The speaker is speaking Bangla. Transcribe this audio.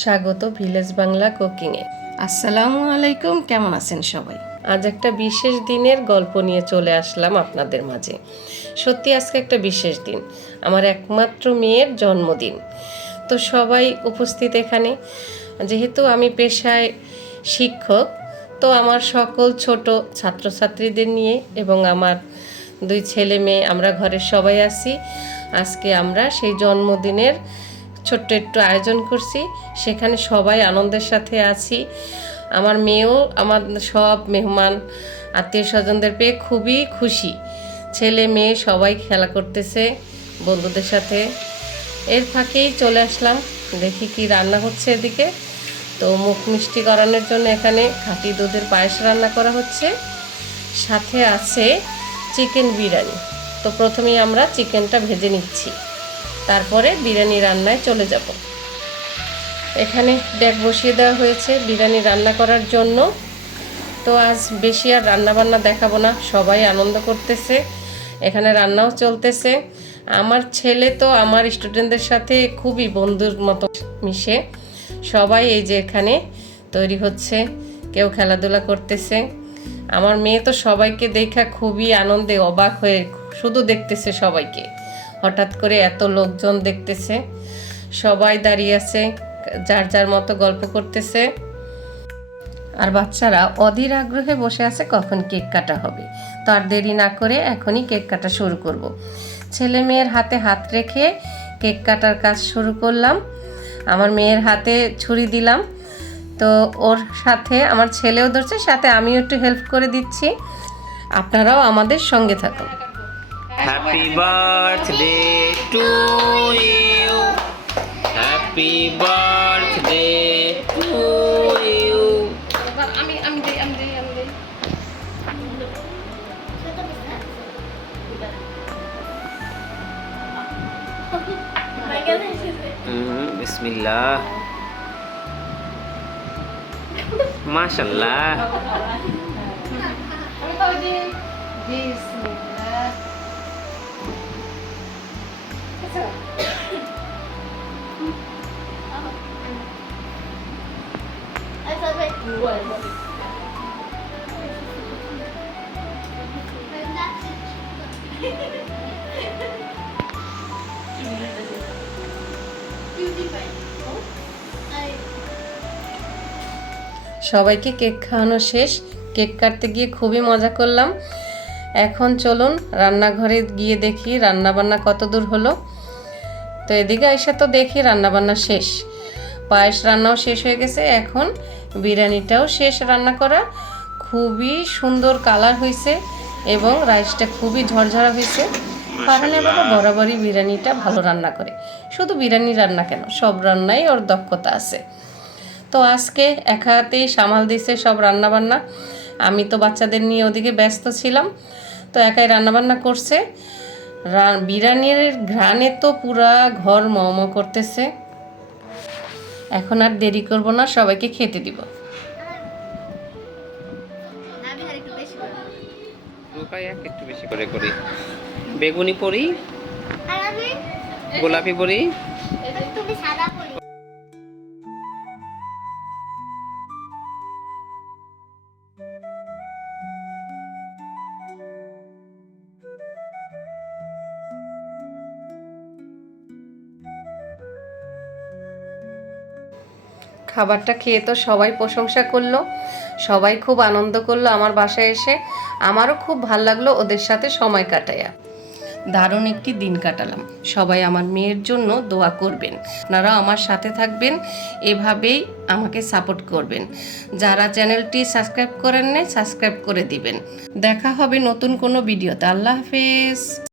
স্বাগত ভিলেজ বাংলা কুকিংয়ে। আসসালামু আলাইকুম কেমন আছেন সবাই? আজ একটা বিশেষ দিনের গল্প নিয়ে চলে আসলাম আপনাদের মাঝে। সত্যি আজকে একটা বিশেষ দিন আমার একমাত্র মেয়ের জন্মদিন। তো সবাই উপস্থিত এখানে যেহেতু আমি পেশায় শিক্ষক তো আমার সকল ছোট ছাত্রছাত্রীদের নিয়ে এবং আমার দুই ছেলে মেয়ে আমরা ঘরের সবাই আছি। আজকে আমরা সেই জন্মদিনের ছোট্ট একটু আয়োজন করছি। সেখানে সবাই আনন্দের সাথে আছি। আমার মেয়েও, আমার সব মেহমান, আত্মীয় স্বজনদের পেয়ে খুবই খুশি। ছেলে, মেয়ে সবাই খেলা করতেছে বন্ধুদের সাথে। এর ফাঁকেই চলে আসলাম। দেখি কি রান্না হচ্ছে এদিকে। তো মুখ মিষ্টি করানোর জন্য এখানে খাঁটি দুধের পায়েস রান্না করা হচ্ছে। সাথে আছে চিকেন বিরিয়ানি। তো প্রথমেই আমরা চিকেনটা ভেজে নিচ্ছি। তারপরে বিরিয়ানি রান্নায় চলে যাব। এখানে ডেক বসিয়ে দেওয়া হয়েছে বিরিয়ানি রান্না করার জন্য। তো আজ বেশি আর রান্না বান্না দেখাবো না, সবাই আনন্দ করতেছে। এখানে রান্নাও চলতেছে। আমার ছেলে তো আমার স্টুডেন্টদের সাথে খুবই বন্ধুর মতো মিশে। সবাই এই যে এখানে তৈরি হচ্ছে, কেউ খেলাধুলা করতেছে। আমার মেয়ে তো সবাইকে দেখা খুবই আনন্দে অবাক হয়ে শুধু দেখতেছে সবাইকে। হঠাৎ করে এত লোকজন দেখতেছে। সবাই দাঁড়িয়ে আছে, যার যার মতো গল্প করতেছে। আর বাচ্চারা অধীর আগ্রহে বসে আছে কখন কেক কাটা হবে। তো আর দেরি না করে এখনই কেক কাটা শুরু করব। ছেলে মেয়ের হাতে হাত রেখে কেক কাটার কাজ শুরু করলাম। আমার মেয়ের হাতে ছুরি দিলাম। তো ওর সাথে আমার ছেলেও ধরছে, সাথে আমিও একটু হেল্প করে দিচ্ছি। আপনারাও আমাদের সঙ্গে থাকুন। Happy birthday to you. Happy birthday to you. আমি আমি দেই আমি দেই আমি দেই Mm, Bismillah. সবাইকে কেক খাওয়ানো শেষ। কেক কাটতে গিয়ে খুবই মজা করলাম। এখন চলুন রান্নাঘরে গিয়ে দেখি রান্নাবান্না কত দূর হলো। তো এদিকে এসে তো দেখি রান্নাবান্না শেষ। পায়েস রান্নাও শেষ হয়ে গেছে। এখন বিরিয়ানিটাও শেষ রান্না করা। খুবই সুন্দর কালার হয়েছে এবং রাইসটা খুবই ঝরঝরা হয়েছে। ফারহানের বাবা বরাবরই বিরিয়ানিটা ভালো রান্না করে। শুধু বিরিয়ানি রান্না কেন সব রান্নাই ওর দক্ষতা আছে। তো আজকে এক হাতেই সামাল দিছে সব রান্নাবান্না। আমি তো বাচ্চাদের নিয়ে ওদিকে ব্যস্ত ছিলাম তো একাই রান্নাবান্না করছে। বিরিয়ানির ঘ্রাণে তো পুরা ঘর মম করতেছে। এখন আর দেরি করব না সবাইকে খেতে দিব। একটু বেশি করে করি বেগুনি পরি গোলাপি পরি। খাবারটা খেয়ে তো সবাই প্রশংসা করল, সবাই খুব আনন্দ করল আমার বাসায় এসে। আমারও খুব ভালো লাগল ওদের সাথে সময় কাটাইয়া দারুণ একটি দিন কাটালাম। সবাই আমার মেয়ের জন্য দোয়া করবেন। আপনারাও আমার সাথে থাকবেন, এভাবেই আমাকে সাপোর্ট করবেন। যারা চ্যানেলটি সাবস্ক্রাইব করেন নাই, সাবস্ক্রাইব করে দিবেন। দেখা হবে নতুন কোনো ভিডিওতে। আল্লাহ হাফেজ।